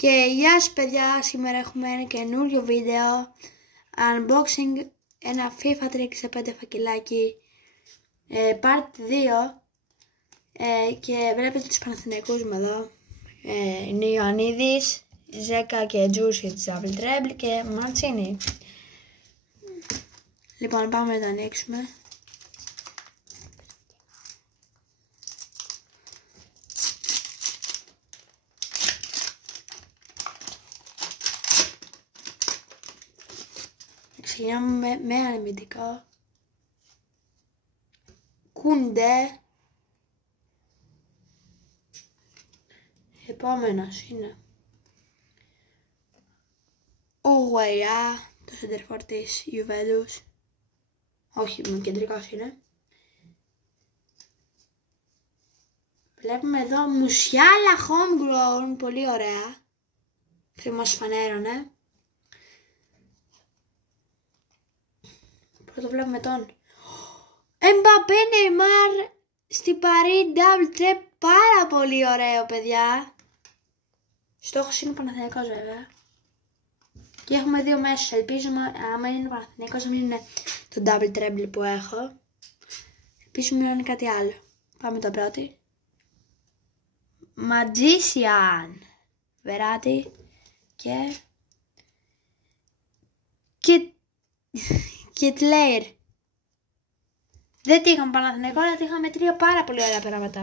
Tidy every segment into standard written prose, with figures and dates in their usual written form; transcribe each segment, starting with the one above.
Και γεια σας παιδιά, σήμερα έχουμε ένα καινούριο βίντεο unboxing, ένα FIFA 365 φακελάκι part 2 και βλέπετε τους Παναθηναϊκούς μου εδώ. Είναι Ιωαννίδης, Ζέκα και Τζούς για τις Double Treble και Μαντσίνη. Λοιπόν, πάμε να το ανοίξουμε. Ξεκινάμε με αμυντικό. Κούντε. Επόμενος είναι ο Γουαϊά, το σεντερφόρ της Juventus. Όχι, κεντρικός είναι. Βλέπουμε εδώ Μουσιάλα homegrown, πολύ ωραία. Χρυμοσφανέρωνε. Πρώτο βλέπουμε τον Εμπαπέ Νεϊμάρ στην Παρί Double Trap, πάρα πολύ ωραίο παιδιά. Στόχος είναι ο Παναθηναϊκός βέβαια. Και έχουμε δύο μέσους, ελπίζουμε άμα είναι ο Παναθηναϊκός να μην είναι το Double Treble που έχω. Ελπίζουμε να είναι κάτι άλλο. Πάμε το πρώτο. Magician Verratti και Τλέιρ. Δεν τύχαμε Παναθηναϊκό, αλλά τύχαμε τρία πάρα πολύ ωραία πράγματα.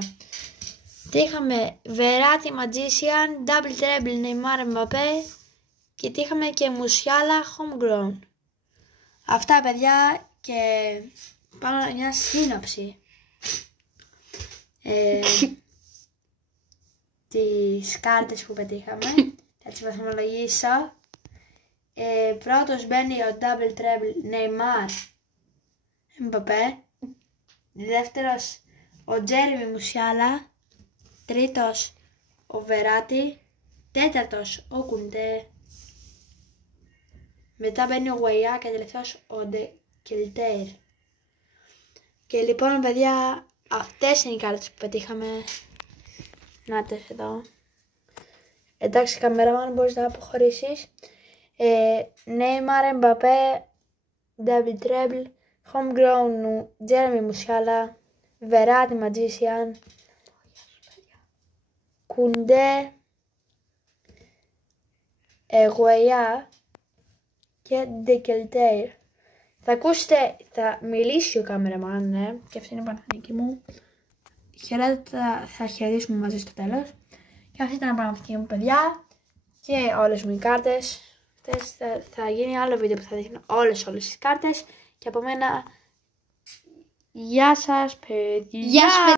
Τύχαμε Verratti, Magician, Double Treble, Neymar, Mbappé και τύχαμε και Musiala homegrown. Αυτά παιδιά, και πάνω μια σύνοψη τις κάρτες που πετύχαμε. Θα τις βαθμολογήσω. Πρώτος μπαίνει ο Double Treble Neymar Mbappé. Δεύτερος ο Τζέρεμι Μουσιάλα. Τρίτος ο Verratti. Τέταρτος ο Κουντέ. Μετά μπαίνει ο Γουαϊά και τελευταίος ο Ντε Κελτέιρ. Και λοιπόν παιδιά, αυτές είναι οι κάρτες που πετύχαμε. Νάτες εδώ. Εντάξει καμεραμάν, μπορείς να αποχωρήσεις. Neymar, Mbappé, Double Treble, homegrown, Τζέρεμι Μουσιάλα, Verratti, Magician, Κουντέ, Γουαϊά και Ντεκελτέιρ. Θα ακούσετε, θα μιλήσει ο κάμεραμαν, και αυτή είναι η Παναθηναϊκή μου. Χαιρέτητα, θα χαιρετήσουμε μαζί στο τέλος. Και αυτή ήταν η Παναθηναϊκή μου παιδιά και όλες μου οι κάρτες. Θα γίνει άλλο βίντεο που θα δείχνω όλες τις κάρτες. Και από μένα, γεια σας παιδιά.